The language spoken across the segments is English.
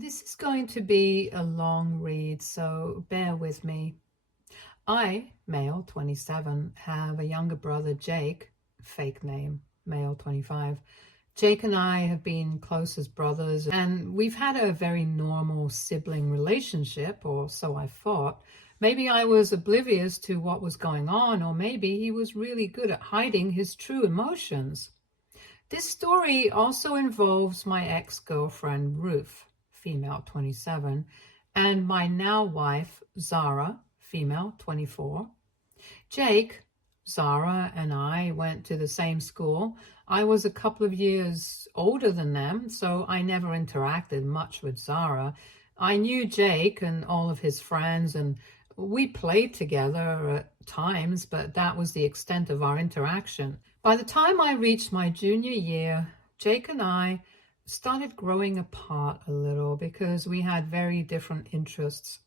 This is going to be a long read, so bear with me. I, male 27, have a younger brother, Jake, fake name, male 25. Jake and I have been close as brothers, and we've had a very normal sibling relationship, or so I thought. Maybe I was oblivious to what was going on, or maybe he was really good at hiding his true emotions. This story also involves my ex-girlfriend, Ruth, female 27, and my now wife, Zara, female 24. Jake, Zara, and I went to the same school. I was a couple of years older than them, so I never interacted much with Zara. I knew Jake and all of his friends, and we played together at times, but that was the extent of our interaction. By the time I reached my junior year, Jake and I started growing apart a little because we had very different interests.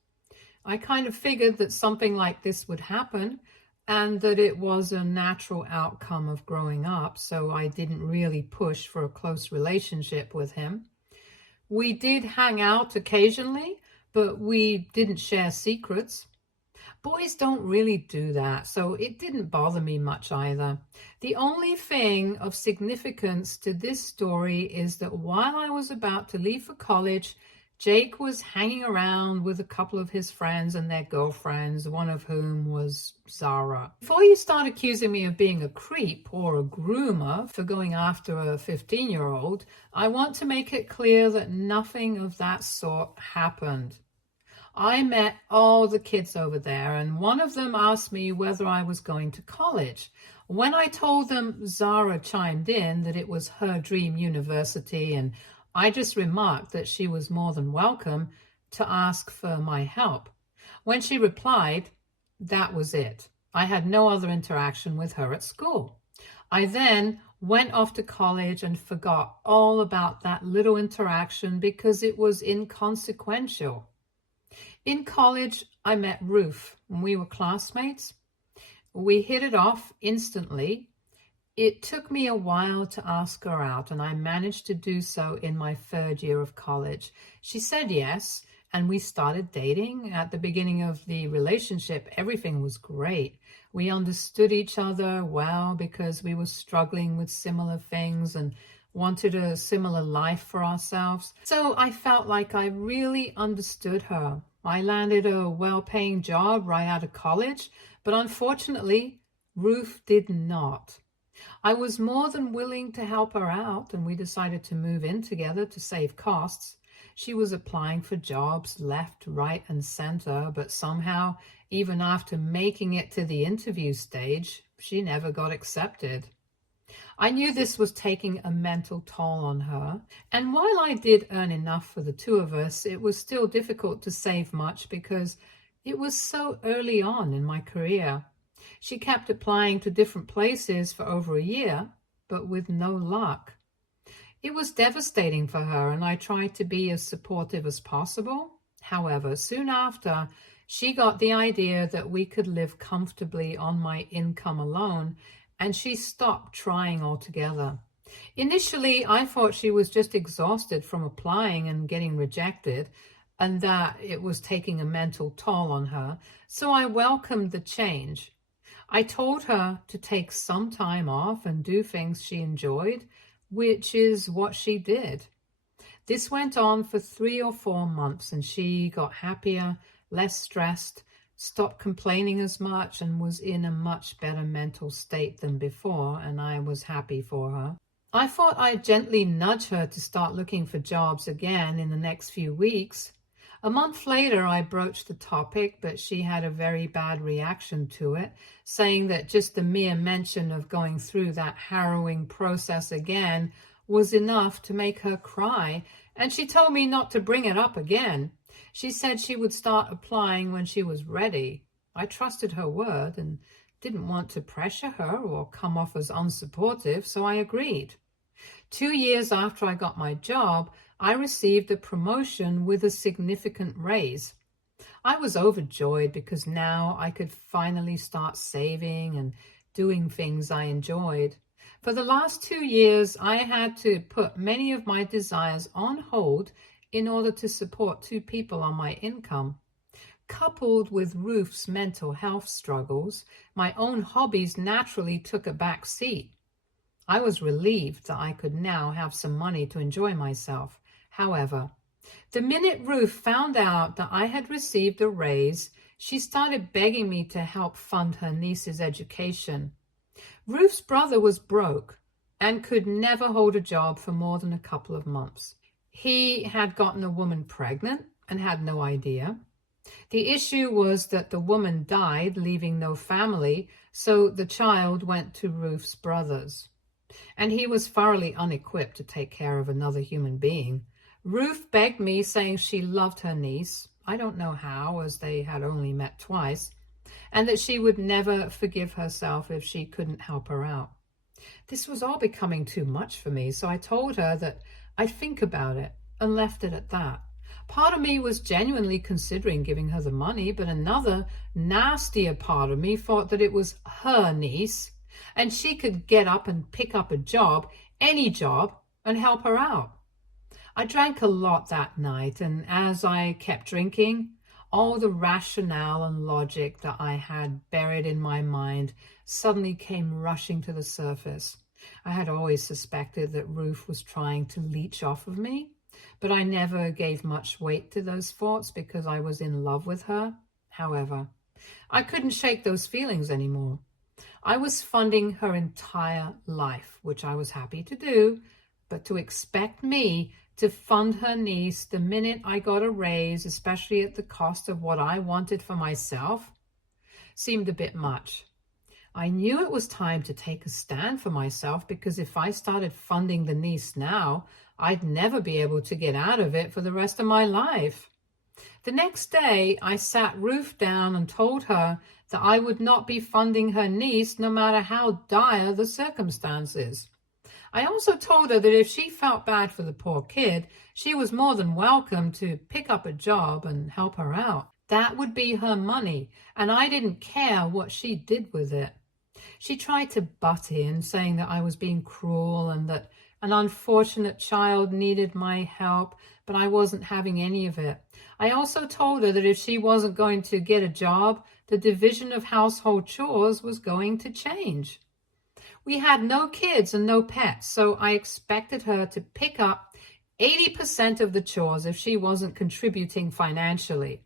I kind of figured that something like this would happen and that it was a natural outcome of growing up, so I didn't really push for a close relationship with him. We did hang out occasionally, but we didn't share secrets. Boys don't really do that, so it didn't bother me much either. The only thing of significance to this story is that while I was about to leave for college, Jake was hanging around with a couple of his friends and their girlfriends, one of whom was Zara. Before you start accusing me of being a creep or a groomer for going after a 15-year-old, I want to make it clear that nothing of that sort happened. I met all the kids over there, and one of them asked me whether I was going to college. When I told them, Zara chimed in that it was her dream university, and I just remarked that she was more than welcome to ask for my help. When she replied, that was it. I had no other interaction with her at school. I then went off to college and forgot all about that little interaction because it was inconsequential. In college, I met Ruth, and we were classmates. We hit it off instantly. It took me a while to ask her out, and I managed to do so in my third year of college. She said yes, and we started dating. At the beginning of the relationship, everything was great. We understood each other well because we were struggling with similar things and wanted a similar life for ourselves. So I felt like I really understood her. I landed a well-paying job right out of college, but unfortunately, Ruth did not. I was more than willing to help her out, and we decided to move in together to save costs. She was applying for jobs left, right, and center, but somehow, even after making it to the interview stage, she never got accepted. I knew this was taking a mental toll on her, and while I did earn enough for the two of us, it was still difficult to save much because it was so early on in my career. She kept applying to different places for over a year, but with no luck. It was devastating for her, and I tried to be as supportive as possible. However, soon after, she got the idea that we could live comfortably on my income alone, and she stopped trying altogether. Initially, I thought she was just exhausted from applying and getting rejected, and that it was taking a mental toll on her, so I welcomed the change. I told her to take some time off and do things she enjoyed, which is what she did. This went on for 3 or 4 months, and she got happier, less stressed, stopped complaining as much, and was in a much better mental state than before, and I was happy for her. I thought I'd gently nudge her to start looking for jobs again in the next few weeks. A month later, I broached the topic, but she had a very bad reaction to it, saying that just the mere mention of going through that harrowing process again was enough to make her cry, and she told me not to bring it up again. She said she would start applying when she was ready. I trusted her word and didn't want to pressure her or come off as unsupportive, so I agreed. 2 years after I got my job, I received a promotion with a significant raise. I was overjoyed because now I could finally start saving and doing things I enjoyed. For the last 2 years, I had to put many of my desires on hold in order to support 2 people on my income. Coupled with Ruth's mental health struggles, my own hobbies naturally took a back seat. I was relieved that I could now have some money to enjoy myself. However, the minute Ruth found out that I had received a raise, she started begging me to help fund her niece's education. Ruth's brother was broke and could never hold a job for more than a couple of months. He had gotten a woman pregnant and had no idea. The issue was that the woman died, leaving no family, so the child went to Ruth's brothers. And he was thoroughly unequipped to take care of another human being. Ruth begged me, saying she loved her niece, I don't know how, as they had only met twice, and that she would never forgive herself if she couldn't help her out. This was all becoming too much for me, so I told her that I'd think about it and left it at that. Part of me was genuinely considering giving her the money, but another, nastier part of me thought that it was her niece, and she could get up and pick up a job, any job, and help her out. I drank a lot that night, and as I kept drinking, all the rationale and logic that I had buried in my mind suddenly came rushing to the surface. I had always suspected that Ruth was trying to leech off of me, but I never gave much weight to those thoughts because I was in love with her. However, I couldn't shake those feelings anymore. I was funding her entire life, which I was happy to do, but to expect me to fund her niece the minute I got a raise, especially at the cost of what I wanted for myself, seemed a bit much. I knew it was time to take a stand for myself, because if I started funding the niece now, I'd never be able to get out of it for the rest of my life. The next day, I sat Ruth down and told her that I would not be funding her niece no matter how dire the circumstances. I also told her that if she felt bad for the poor kid, she was more than welcome to pick up a job and help her out. That would be her money, and I didn't care what she did with it. She tried to butt in, saying that I was being cruel and that an unfortunate child needed my help, but I wasn't having any of it. I also told her that if she wasn't going to get a job, the division of household chores was going to change. We had no kids and no pets, so I expected her to pick up 80% of the chores if she wasn't contributing financially.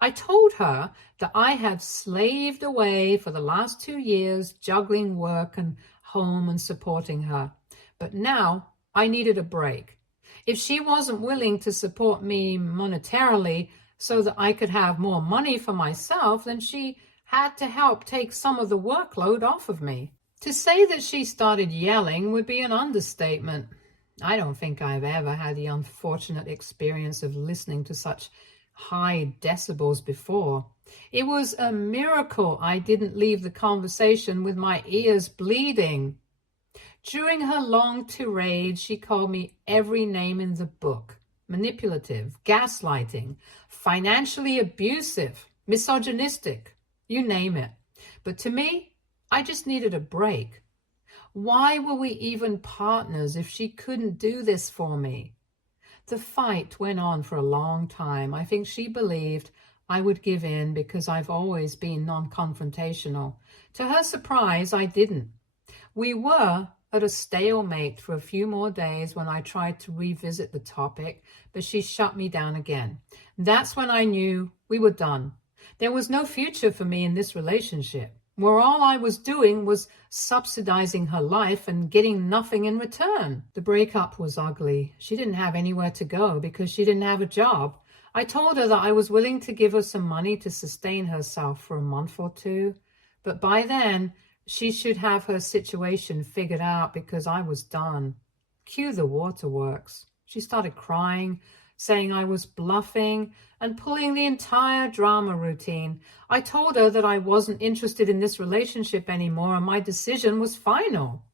I told her that I had slaved away for the last 2 years, juggling work and home and supporting her. But now I needed a break. If she wasn't willing to support me monetarily so that I could have more money for myself, then she had to help take some of the workload off of me. To say that she started yelling would be an understatement. I don't think I've ever had the unfortunate experience of listening to such high decibels before. It was a miracle I didn't leave the conversation with my ears bleeding. During her long tirade, she called me every name in the book: manipulative, gaslighting, financially abusive, misogynistic, you name it. But to me, I just needed a break. Why were we even partners if she couldn't do this for me? The fight went on for a long time. I think she believed I would give in because I've always been non-confrontational. To her surprise, I didn't. We were at a stalemate for a few more days when I tried to revisit the topic, but she shut me down again. That's when I knew we were done. There was no future for me in this relationship, where all I was doing was subsidizing her life and getting nothing in return. The breakup was ugly. She didn't have anywhere to go because she didn't have a job. I told her that I was willing to give her some money to sustain herself for a month or two, but by then she should have her situation figured out because I was done. Cue the waterworks. She started crying, saying I was bluffing and pulling the entire drama routine. I told her that I wasn't interested in this relationship anymore and my decision was final.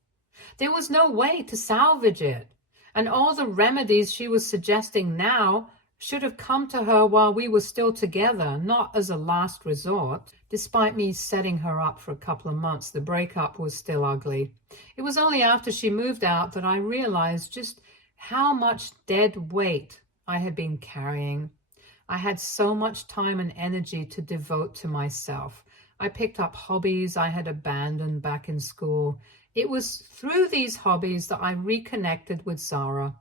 There was no way to salvage it, and all the remedies she was suggesting now should have come to her while we were still together, not as a last resort. Despite me setting her up for a couple of months, the breakup was still ugly. It was only after she moved out that I realized just how much dead weight I had been carrying. I had so much time and energy to devote to myself. I picked up hobbies I had abandoned back in school. It was through these hobbies that I reconnected with Zara.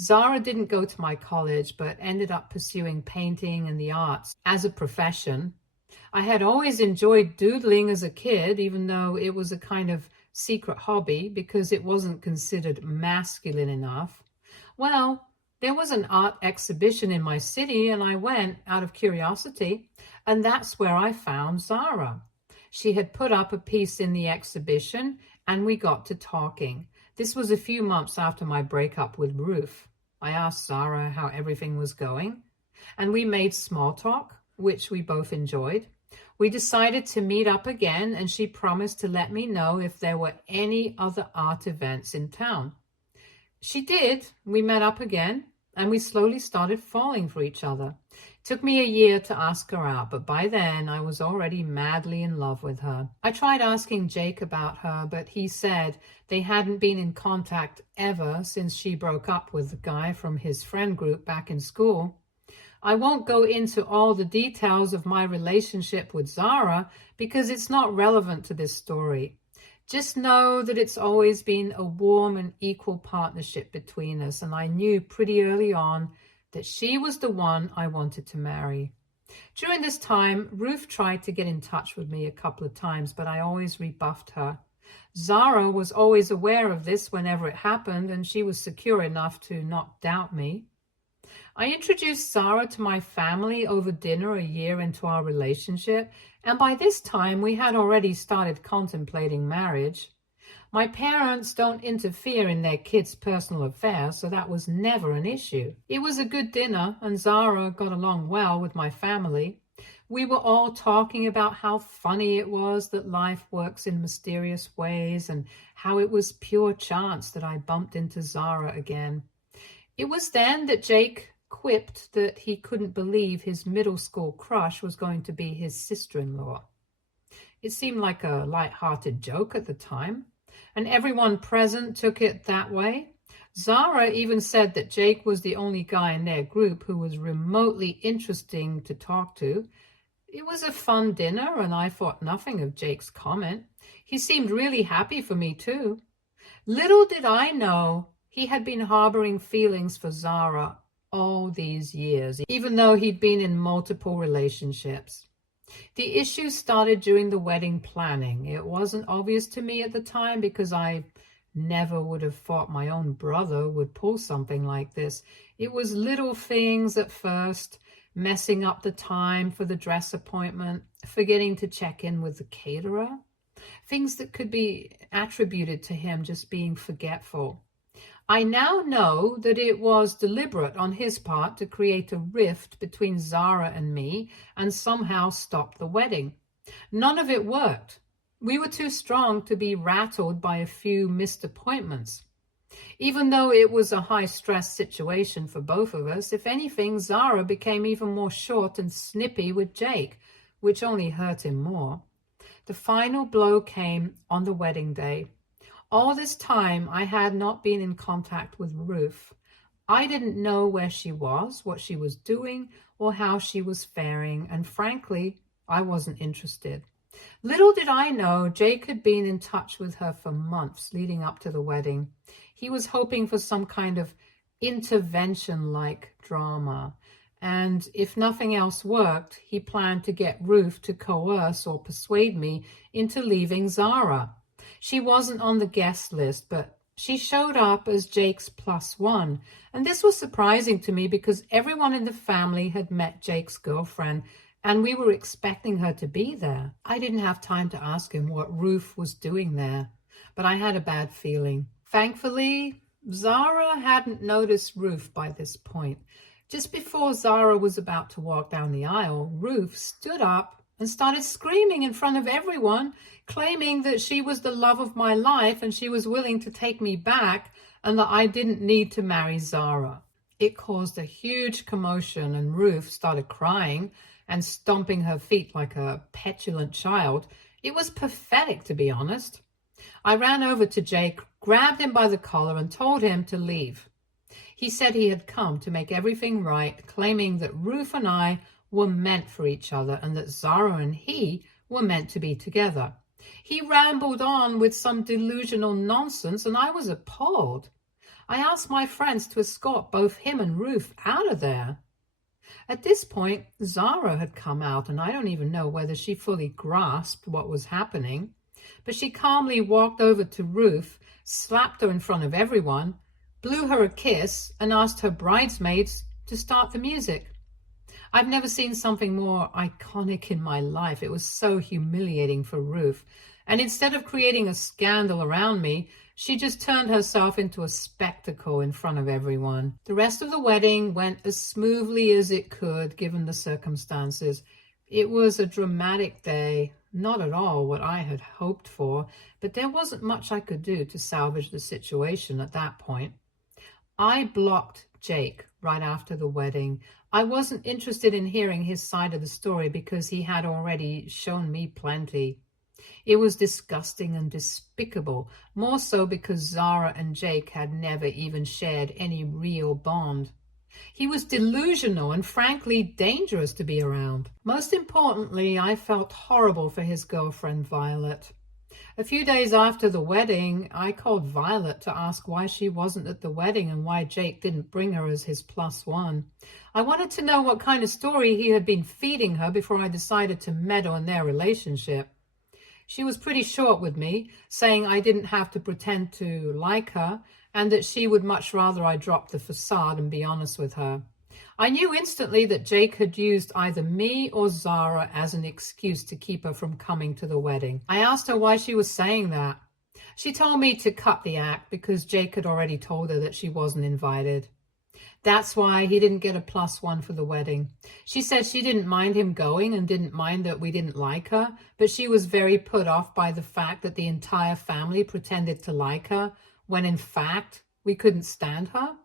Zara didn't go to my college, but ended up pursuing painting and the arts as a profession. I had always enjoyed doodling as a kid, even though it was a kind of secret hobby because it wasn't considered masculine enough. Well, there was an art exhibition in my city and I went out of curiosity, and that's where I found Zara. She had put up a piece in the exhibition and we got to talking. This was a few months after my breakup with Ruth. I asked Zara how everything was going, and we made small talk, which we both enjoyed. We decided to meet up again, and she promised to let me know if there were any other art events in town. She did. We met up again, and we slowly started falling for each other. It took me a year to ask her out, but by then I was already madly in love with her. I tried asking Jake about her, but he said they hadn't been in contact ever since she broke up with the guy from his friend group back in school. I won't go into all the details of my relationship with Zara because it's not relevant to this story. Just know that it's always been a warm and equal partnership between us, and I knew pretty early on that she was the one I wanted to marry. During this time, Ruth tried to get in touch with me a couple of times, but I always rebuffed her. Zara was always aware of this whenever it happened, and she was secure enough to not doubt me. I introduced Zara to my family over dinner a year into our relationship, and by this time we had already started contemplating marriage. My parents don't interfere in their kids' personal affairs, so that was never an issue. It was a good dinner, and Zara got along well with my family. We were all talking about how funny it was that life works in mysterious ways and how it was pure chance that I bumped into Zara again. It was then that Jake quipped that he couldn't believe his middle school crush was going to be his sister-in-law. It seemed like a light-hearted joke at the time, and everyone present took it that way. Zara even said that Jake was the only guy in their group who was remotely interesting to talk to. It was a fun dinner, and I thought nothing of Jake's comment. He seemed really happy for me too. Little did I know he had been harboring feelings for Zara all these years, even though he'd been in multiple relationships. The issue started during the wedding planning. It wasn't obvious to me at the time because I never would have thought my own brother would pull something like this. It was little things at first, messing up the time for the dress appointment, forgetting to check in with the caterer, things that could be attributed to him just being forgetful. I now know that it was deliberate on his part to create a rift between Zara and me and somehow stop the wedding. None of it worked. We were too strong to be rattled by a few missed appointments. Even though it was a high-stress situation for both of us, if anything, Zara became even more short and snippy with Jake, which only hurt him more. The final blow came on the wedding day. All this time, I had not been in contact with Ruth. I didn't know where she was, what she was doing, or how she was faring, and frankly, I wasn't interested. Little did I know Jake had been in touch with her for months leading up to the wedding. He was hoping for some kind of intervention-like drama, and if nothing else worked, he planned to get Ruth to coerce or persuade me into leaving Zara. She wasn't on the guest list, but she showed up as Jake's +1. And this was surprising to me because everyone in the family had met Jake's girlfriend, and we were expecting her to be there. I didn't have time to ask him what Ruth was doing there, but I had a bad feeling. Thankfully, Zara hadn't noticed Ruth by this point. Just before Zara was about to walk down the aisle, Ruth stood up and started screaming in front of everyone, claiming that she was the love of my life and she was willing to take me back and that I didn't need to marry Zara. It caused a huge commotion and Ruth started crying and stomping her feet like a petulant child. It was pathetic, to be honest. I ran over to Jake, grabbed him by the collar and told him to leave. He said he had come to make everything right, claiming that Ruth and I were meant for each other and that Zara and he were meant to be together. He rambled on with some delusional nonsense, and I was appalled. I asked my friends to escort both him and Ruth out of there. At this point, Zara had come out, and I don't even know whether she fully grasped what was happening, but she calmly walked over to Ruth, slapped her in front of everyone, blew her a kiss, and asked her bridesmaids to start the music. I've never seen something more iconic in my life. It was so humiliating for Ruth. And instead of creating a scandal around me, she just turned herself into a spectacle in front of everyone. The rest of the wedding went as smoothly as it could, given the circumstances. It was a dramatic day, not at all what I had hoped for, but there wasn't much I could do to salvage the situation at that point. I blocked Jake right after the wedding. I wasn't interested in hearing his side of the story because he had already shown me plenty. It was disgusting and despicable, more so because Zara and Jake had never even shared any real bond. He was delusional and frankly dangerous to be around. Most importantly, I felt horrible for his girlfriend, Violet. A few days after the wedding, I called Violet to ask why she wasn't at the wedding and why Jake didn't bring her as his +1. I wanted to know what kind of story he had been feeding her before I decided to meddle in their relationship. She was pretty short with me, saying I didn't have to pretend to like her and that she would much rather I drop the facade and be honest with her. I knew instantly that Jake had used either me or Zara as an excuse to keep her from coming to the wedding. I asked her why she was saying that. She told me to cut the act because Jake had already told her that she wasn't invited. That's why he didn't get a +1 for the wedding. She said she didn't mind him going and didn't mind that we didn't like her, but she was very put off by the fact that the entire family pretended to like her when in fact we couldn't stand her.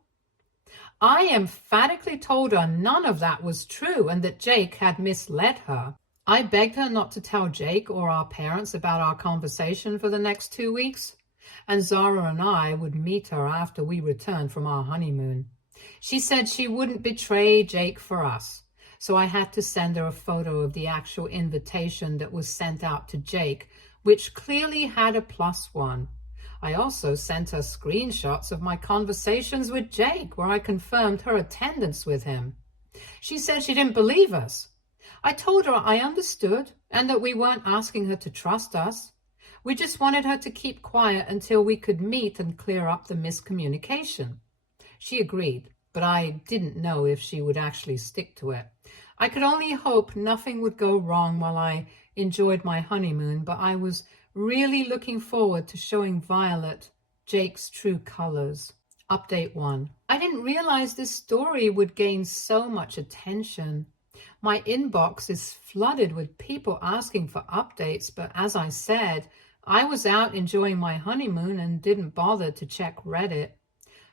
I emphatically told her none of that was true and that Jake had misled her. I begged her not to tell Jake or our parents about our conversation for the next 2 weeks, and Zara and I would meet her after we returned from our honeymoon. She said she wouldn't betray Jake for us, so I had to send her a photo of the actual invitation that was sent out to Jake, which clearly had a +1. I also sent her screenshots of my conversations with Jake, where I confirmed her attendance with him. She said she didn't believe us. I told her I understood and that we weren't asking her to trust us. We just wanted her to keep quiet until we could meet and clear up the miscommunication. She agreed, but I didn't know if she would actually stick to it. I could only hope nothing would go wrong while I enjoyed my honeymoon, but I was really looking forward to showing Violet Jake's true colors. Update 1. I didn't realize this story would gain so much attention. My inbox is flooded with people asking for updates, but as I said, I was out enjoying my honeymoon and didn't bother to check Reddit.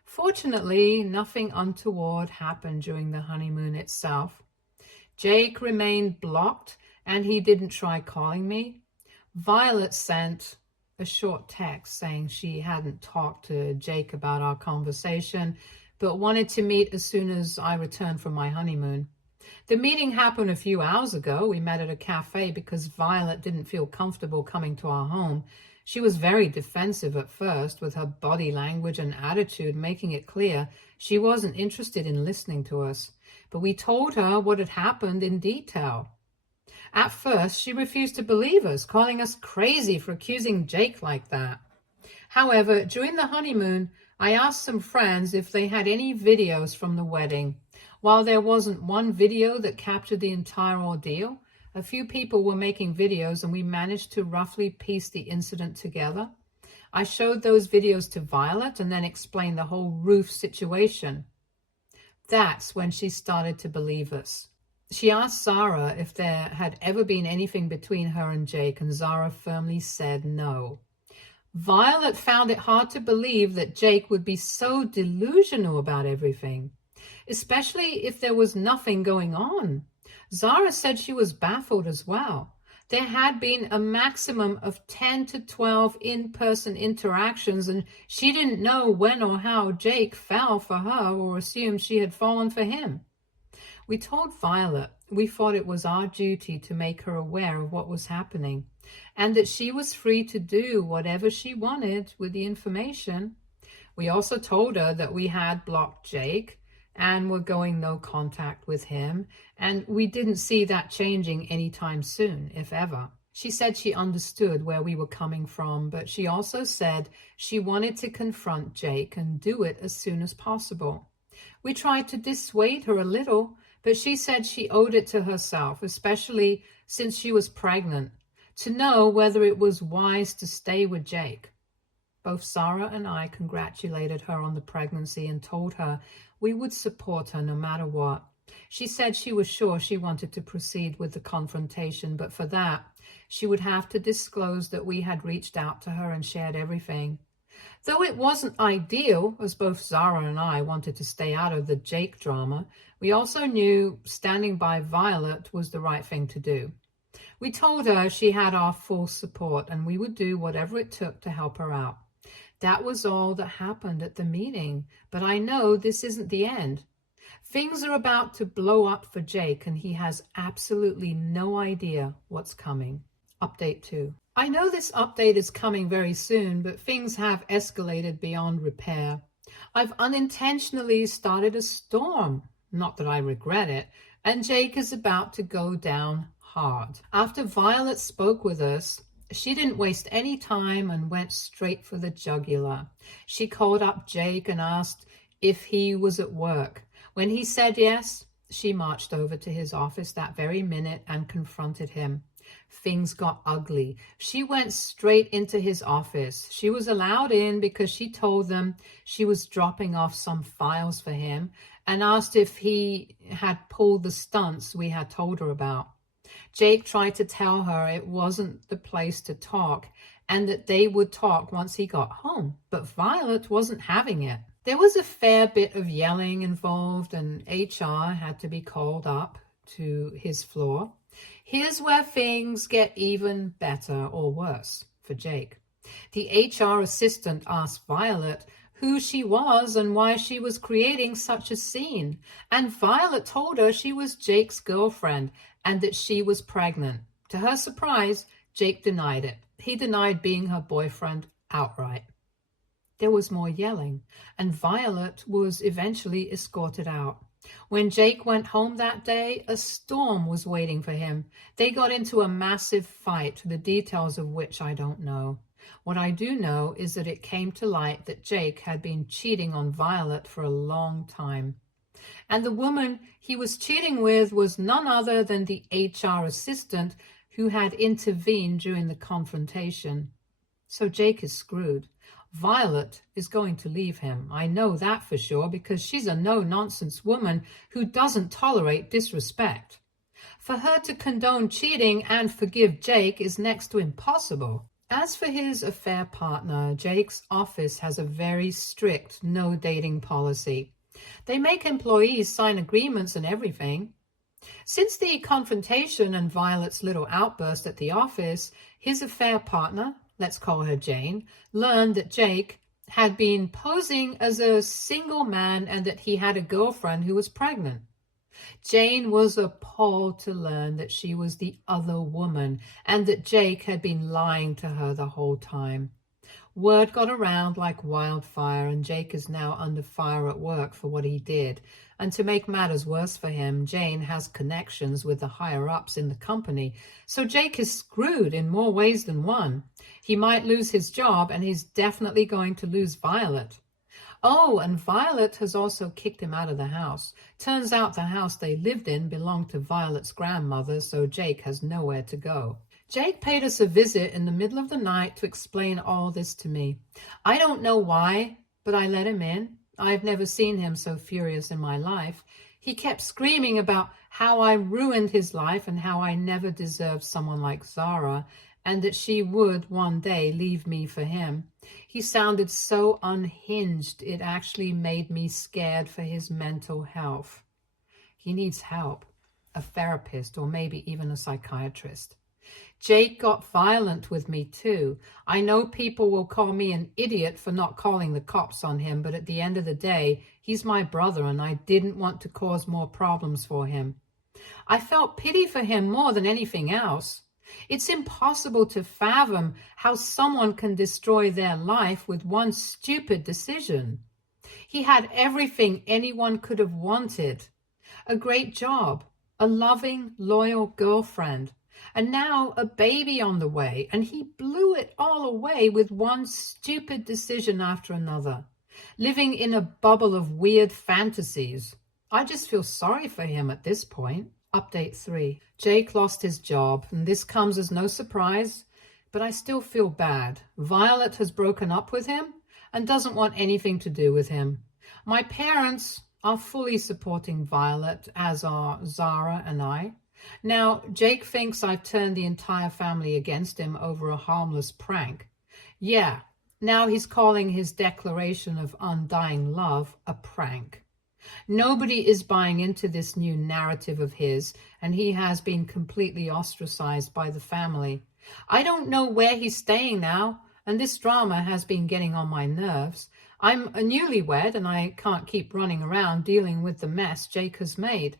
Fortunately, nothing untoward happened during the honeymoon itself. Jake remained blocked and he didn't try calling me. Violet sent a short text saying she hadn't talked to Jake about our conversation, but wanted to meet as soon as I returned from my honeymoon. The meeting happened a few hours ago. We met at a cafe because Violet didn't feel comfortable coming to our home. She was very defensive at first, with her body language and attitude making it clear she wasn't interested in listening to us. But we told her what had happened in detail. At first, she refused to believe us, calling us crazy for accusing Jake like that. However, during the honeymoon, I asked some friends if they had any videos from the wedding. While there wasn't one video that captured the entire ordeal, a few people were making videos and we managed to roughly piece the incident together. I showed those videos to Violet and then explained the whole Ruth situation. That's when she started to believe us. She asked Zara if there had ever been anything between her and Jake, and Zara firmly said no. Violet found it hard to believe that Jake would be so delusional about everything, especially if there was nothing going on. Zara said she was baffled as well. There had been a maximum of 10 to 12 in-person interactions, and she didn't know when or how Jake fell for her or assumed she had fallen for him. We told Violet we thought it was our duty to make her aware of what was happening, and that she was free to do whatever she wanted with the information. We also told her that we had blocked Jake and were going no contact with him, and we didn't see that changing anytime soon, if ever. She said she understood where we were coming from, but she also said she wanted to confront Jake and do it as soon as possible. We tried to dissuade her a little, but she said she owed it to herself, especially since she was pregnant, to know whether it was wise to stay with Jake. Both Sarah and I congratulated her on the pregnancy and told her we would support her no matter what. She said she was sure she wanted to proceed with the confrontation, but for that, she would have to disclose that we had reached out to her and shared everything. Though it wasn't ideal, as both Zara and I wanted to stay out of the Jake drama, we also knew standing by Violet was the right thing to do. We told her she had our full support and we would do whatever it took to help her out. That was all that happened at the meeting, but I know this isn't the end. Things are about to blow up for Jake and he has absolutely no idea what's coming. Update 2. I know this update is coming very soon, but things have escalated beyond repair. I've unintentionally started a storm, not that I regret it, and Jake is about to go down hard. After Violet spoke with us, she didn't waste any time and went straight for the jugular. She called up Jake and asked if he was at work. When he said yes, she marched over to his office that very minute and confronted him. Things got ugly. She went straight into his office. She was allowed in because she told them she was dropping off some files for him and asked if he had pulled the stunts we had told her about. Jake tried to tell her it wasn't the place to talk and that they would talk once he got home, but Violet wasn't having it. There was a fair bit of yelling involved and HR had to be called up to his floor. Here's where things get even better or worse for Jake. The HR assistant asked Violet who she was and why she was creating such a scene, and Violet told her she was Jake's girlfriend and that she was pregnant. To her surprise, Jake denied it. He denied being her boyfriend outright. There was more yelling, and Violet was eventually escorted out. When Jake went home that day, a storm was waiting for him. They got into a massive fight, the details of which I don't know. What I do know is that it came to light that Jake had been cheating on Violet for a long time. And the woman he was cheating with was none other than the HR assistant who had intervened during the confrontation. So Jake is screwed. Violet is going to leave him. I know that for sure because she's a no-nonsense woman who doesn't tolerate disrespect. For her to condone cheating and forgive Jake is next to impossible. As for his affair partner, Jake's office has a very strict no dating policy. They make employees sign agreements and everything. Since the confrontation and Violet's little outburst at the office, his affair partner, let's call her Jane, learned that Jake had been posing as a single man and that he had a girlfriend who was pregnant. Jane was appalled to learn that she was the other woman and that Jake had been lying to her the whole time. Word got around like wildfire, and Jake is now under fire at work for what he did. And to make matters worse for him, Jane has connections with the higher-ups in the company, so Jake is screwed in more ways than one. He might lose his job, and he's definitely going to lose Violet. Oh, and Violet has also kicked him out of the house. Turns out the house they lived in belonged to Violet's grandmother, so Jake has nowhere to go. Jake paid us a visit in the middle of the night to explain all this to me. I don't know why, but I let him in. I've never seen him so furious in my life. He kept screaming about how I ruined his life and how I never deserved someone like Zara, and that she would one day leave me for him. He sounded so unhinged, it actually made me scared for his mental health. He needs help, a therapist, or maybe even a psychiatrist. Jake got violent with me too. I know people will call me an idiot for not calling the cops on him, but at the end of the day, he's my brother and I didn't want to cause more problems for him. I felt pity for him more than anything else. It's impossible to fathom how someone can destroy their life with one stupid decision. He had everything anyone could have wanted. A great job, a loving, loyal girlfriend, and now a baby on the way, and he blew it all away with one stupid decision after another, living in a bubble of weird fantasies. I just feel sorry for him at this point. Update 3. Jake lost his job, and this comes as no surprise, but I still feel bad. Violet has broken up with him and doesn't want anything to do with him. My parents are fully supporting Violet, as are Zara and I. Now, Jake thinks I've turned the entire family against him over a harmless prank. Yeah, now he's calling his declaration of undying love a prank. Nobody is buying into this new narrative of his, and he has been completely ostracized by the family. I don't know where he's staying now, and this drama has been getting on my nerves. I'm a newlywed, and I can't keep running around dealing with the mess Jake has made.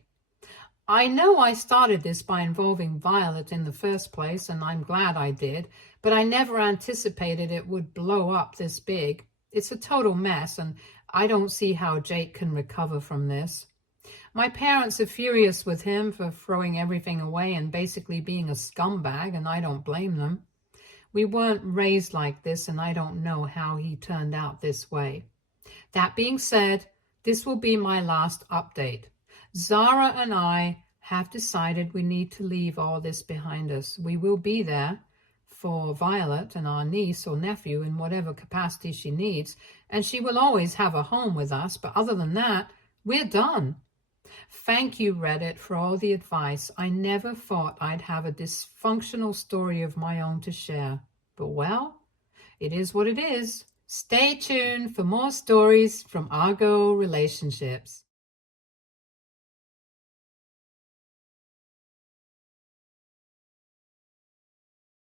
I know I started this by involving Violet in the first place, and I'm glad I did, but I never anticipated it would blow up this big. It's a total mess, and I don't see how Jake can recover from this. My parents are furious with him for throwing everything away and basically being a scumbag, and I don't blame them. We weren't raised like this, and I don't know how he turned out this way. That being said, this will be my last update. Zara and I have decided we need to leave all this behind us. We will be there for Violet and our niece or nephew in whatever capacity she needs, and she will always have a home with us, but other than that, we're done. Thank you, Reddit, for all the advice. I never thought I'd have a dysfunctional story of my own to share, but well, it is what it is. Stay tuned for more stories from Argo Relationships.